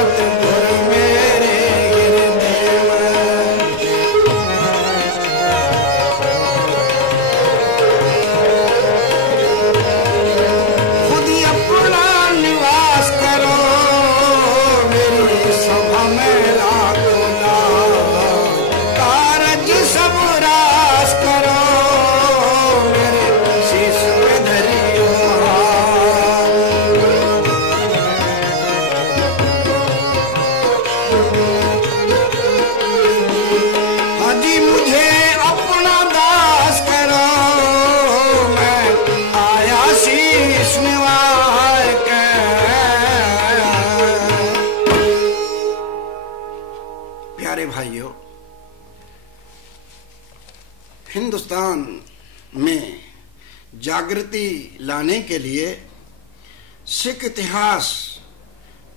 सतगुर मेरे हृदय में। खुद ही अपना निवास करो मेरी सभा में राखो लाज, कारज सब रास करो मेरे शीश में धरियो हाथ। हाजी मुझे अपना दास करो, मैं आया शीश निवार के। प्यारे भाइयों, हिंदुस्तान में जागृति लाने के लिए सिख इतिहास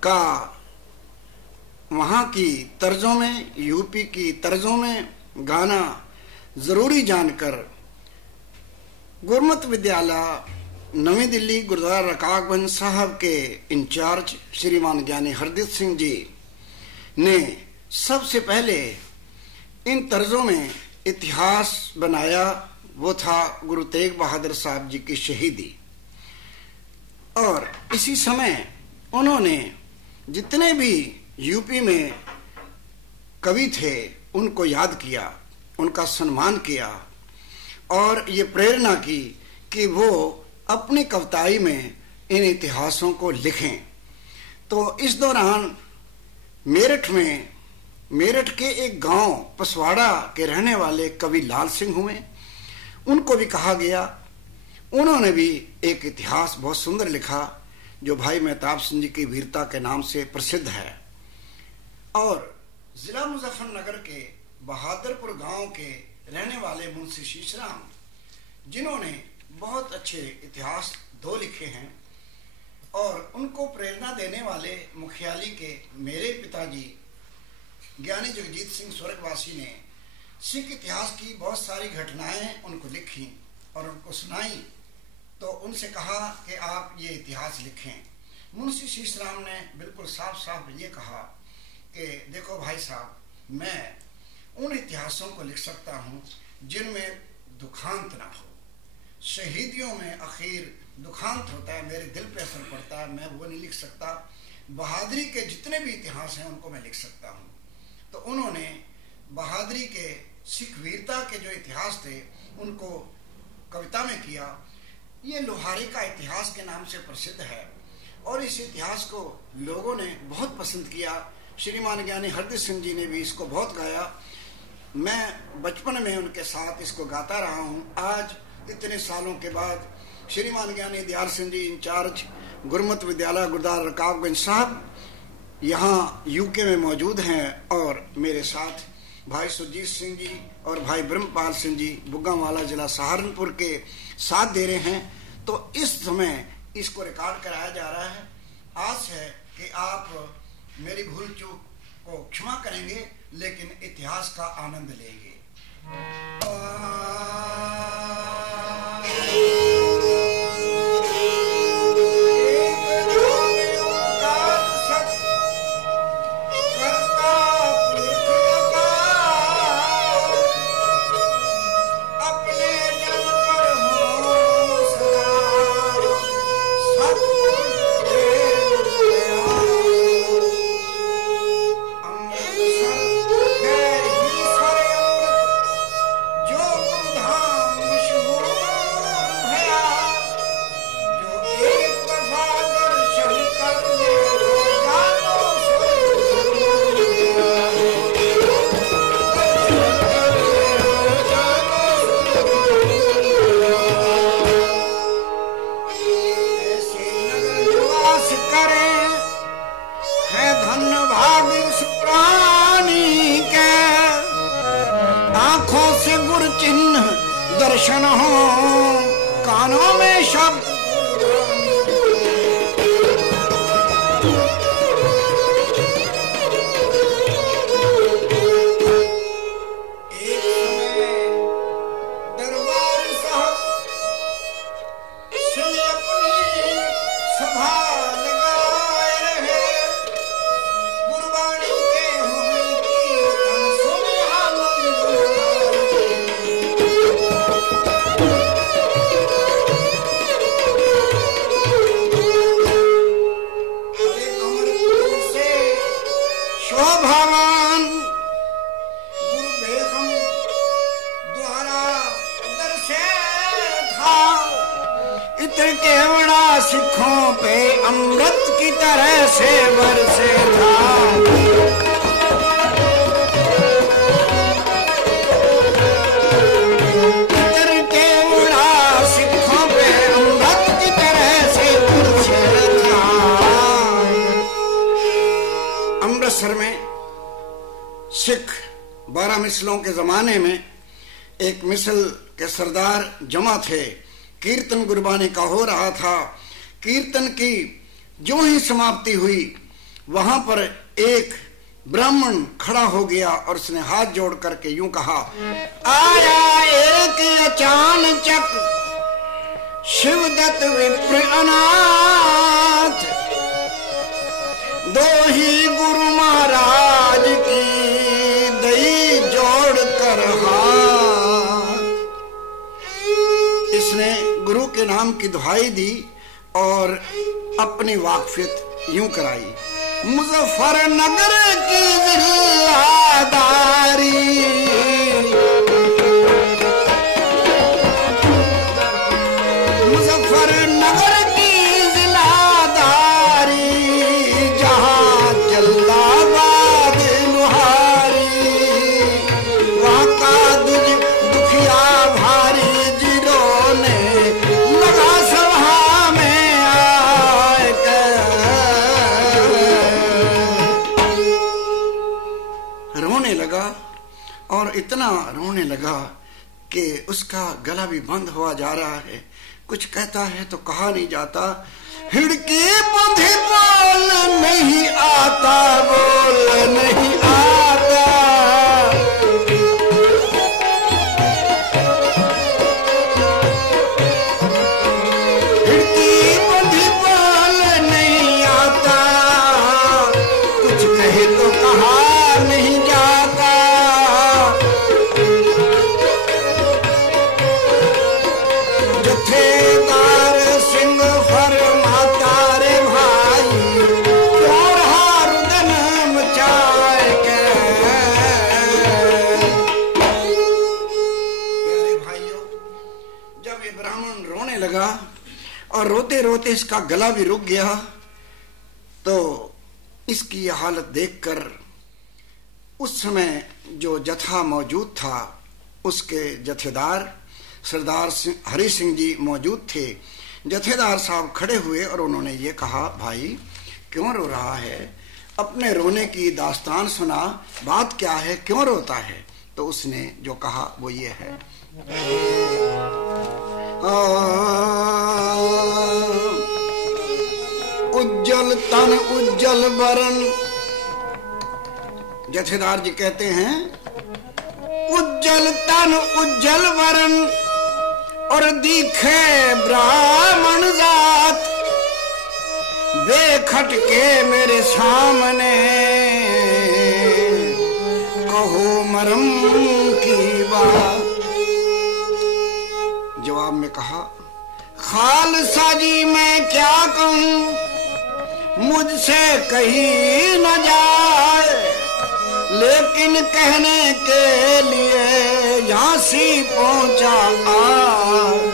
का वहाँ की तर्जों में, यूपी की तर्जों में गाना जरूरी जानकर गुरमत विद्यालय नवी दिल्ली गुरुद्वारा रकाबगंज साहब के इंचार्ज श्रीमान ज्ञानी हरदीप सिंह जी ने सबसे पहले इन तर्जों में इतिहास बनाया। वो था गुरु तेग बहादुर साहब जी की शहीदी, और इसी समय उन्होंने जितने भी यूपी में कवि थे उनको याद किया, उनका सम्मान किया और ये प्रेरणा की कि वो अपनी कविताई में इन इतिहासों को लिखें। तो इस दौरान मेरठ के एक गांव पसवाड़ा के रहने वाले कवि लाल सिंह हुए, उनको भी कहा गया। उन्होंने भी एक इतिहास बहुत सुंदर लिखा जो भाई मेहताब सिंह जी की वीरता के नाम से प्रसिद्ध है। और जिला मुजफ्फरनगर के बहादुरपुर गांव के रहने वाले मुंशी शीशराम, जिन्होंने बहुत अच्छे इतिहास 2 लिखे हैं, और उनको प्रेरणा देने वाले मुखियाली के मेरे पिताजी ज्ञानी जगजीत सिंह स्वर्गवासी ने सिख इतिहास की बहुत सारी घटनाएं उनको लिखी और उनको सुनाई। तो उनसे कहा कि आप ये इतिहास लिखें। मुंशी शीशराम ने बिल्कुल साफ साफ ये कहा कि देखो भाई साहब, मैं उन इतिहासों को लिख सकता हूँ जिनमें दुखांत ना हो। शहीदियों में आखिर दुखांत होता है, मेरे दिल पे असर पड़ता है, मैं वो नहीं लिख सकता। बहादुरी के जितने भी इतिहास हैं उनको मैं लिख सकता हूँ। तो उन्होंने बहादुरी के, सिख वीरता के जो इतिहास थे उनको कविता में किया। ये लोहारी का इतिहास के नाम से प्रसिद्ध है और इस इतिहास को लोगों ने बहुत पसंद किया। श्रीमान ज्ञानी हरदीप सिंह जी ने भी इसको बहुत गाया। मैं बचपन में उनके साथ इसको गाता रहा हूँ। आज इतने सालों के बाद श्रीमान ज्ञानी दयाल सिंह जी इंचार्ज गुरमत विद्यालय गुरुद्वारा रकाबगंज साहब यहाँ यूके में मौजूद हैं और मेरे साथ भाई सुरजीत सिंह जी और भाई ब्रह्मपाल सिंह जी बुग्गामाला जिला सहारनपुर के साथ दे रहे हैं। तो इस समय इसको रिकॉर्ड कराया जा रहा है। आस है कि आप मेरी भूल चूक को क्षमा करेंगे, लेकिन इतिहास का आनंद लेंगे। दर्शन हो कानों में शब्द शोभावान गुरु बेगम द्वारा दर्शे था, इत्र केवड़ा सिखों पे अमृत की तरह से बरसे था। इत्र केवड़ा सिखों पे अमृत की तरह से बरसे था। अमृतसर में सिख 12 मिसलों के जमाने में एक मिसल के सरदार जमा थे। कीर्तन गुरबानी का हो रहा था। कीर्तन की जो ही समाप्ति हुई, वहां पर एक ब्राह्मण खड़ा हो गया और उसने हाथ जोड़ करके यूं कहा, आया एक अचानचक शिवदत्त विप्र अनाथ, दो ही गुरु महाराज की दई जोड़ कर हाथ। इसने गुरु के नाम की दुहाई दी और अपनी वाकफियत यूं कराई, मुजफ्फरनगर की जिल्लादारी, मुजफ्फरनगर की जिल्लादारी, जहां जल्लाबाद लुहारी, वहां का दुखिया भारी जिरोने लगा सभा में आए रोने लगा। और इतना रोने लगा कि उसका गला भी बंद हुआ जा रहा है। कुछ कहता है तो कहा नहीं जाता। हिड़की बुद्धि बोल नहीं आता, बोल नहीं आता, हिड़की बुद्धि बोल नहीं आता, कुछ कहे तो कहा नहीं जाता। जथेदार सिंह फरमाता रे भाई, क्यों रहा रुदन मचाए के। प्यारे भाइयों, जब ये ब्राह्मण रोने लगा और रोते रोते इसका गला भी रुक गया, तो इसकी यह हालत देखकर उस समय जो जथा मौजूद था, उसके जथेदार सरदार हरि सिंह जी मौजूद थे। जथेदार साहब खड़े हुए और उन्होंने ये कहा, भाई क्यों रो रहा है, अपने रोने की दास्तान सुना, बात क्या है, क्यों रोता है। तो उसने जो कहा वो ये है, उज्जल तन उज्जल बरन। जथेदार जी कहते हैं, उज्जल तन उज्जल वरण और दिखे ब्राह्मण जात, बेखट के मेरे सामने कहो मरम की बात। जवाब में कहा, खालसा जी मैं क्या कहूं, मुझसे कहीं न जाए, लेकिन कहने के लिए झांसी पहुंचा आए।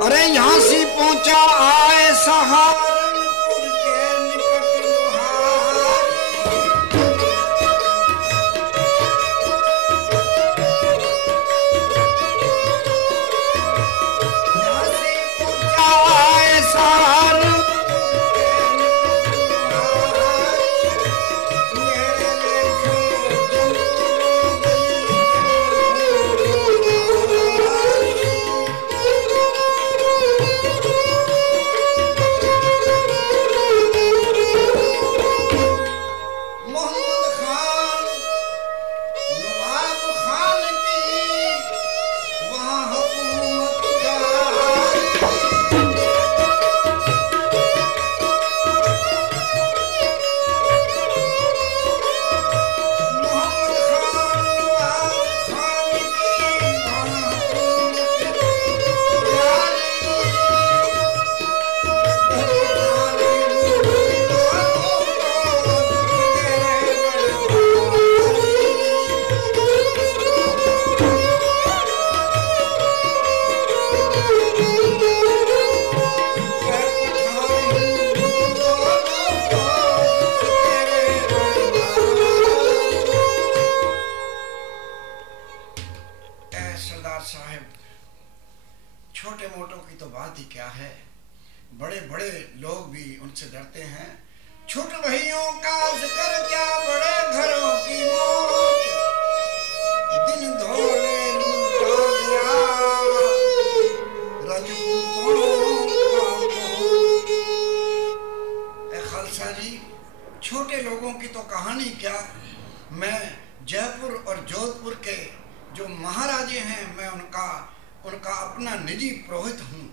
अरे झांसी पहुंचा आए सहारनपुर के निकट लोहार, झांसी पहुंचा आए सहारनपुर छुट भइयों का जिक्र क्या बड़े घरों की मौज, दिन धोले लूटा गया राजपूतों का भोज। ए खालसा जी, छोटे लोगों की तो कहानी क्या, मैं जयपुर और जोधपुर के जो महाराजे हैं, मैं उनका अपना निजी पुरोहित हूँ।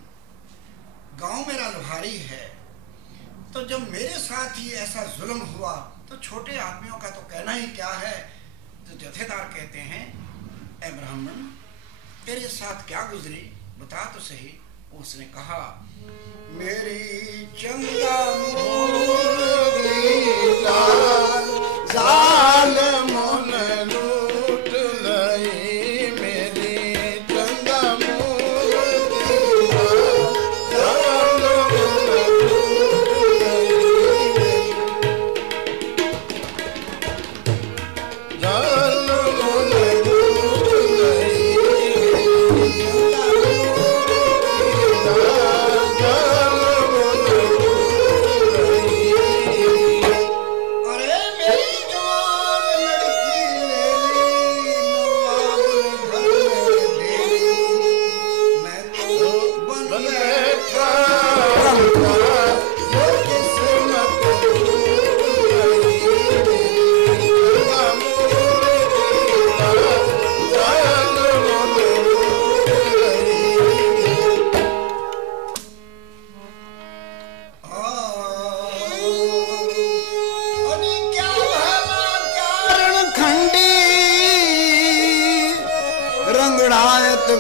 गांव मेरा लोहारी है, तो जब मेरे साथ ही ऐसा जुल्म हुआ तो छोटे आदमियों का तो कहना ही क्या है। तो जथेदार कहते हैं, ए ब्राह्मण, तेरे साथ क्या गुजरी, बता तो सही। उसने कहा, मेरी चंदा जालिमों ने लूट लई, मेरी चंदा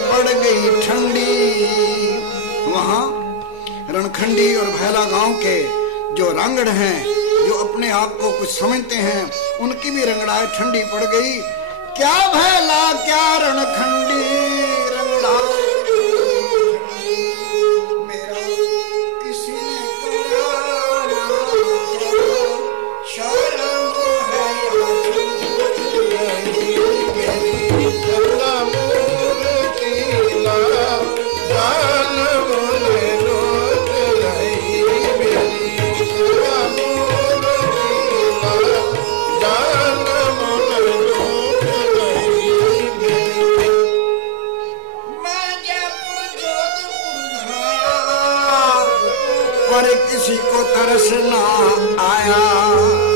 पड़ गई ठंडी। वहां रणखंडी और भैला गांव के जो रांगड़ हैं, जो अपने आप को कुछ समझते हैं, उनकी भी रंगड़ाए ठंडी पड़ गई। क्या भैला क्या रणखंडी, रंगड़ा मेरा किसी ने कराना, शर्म है पर किसी को तरस ना आया।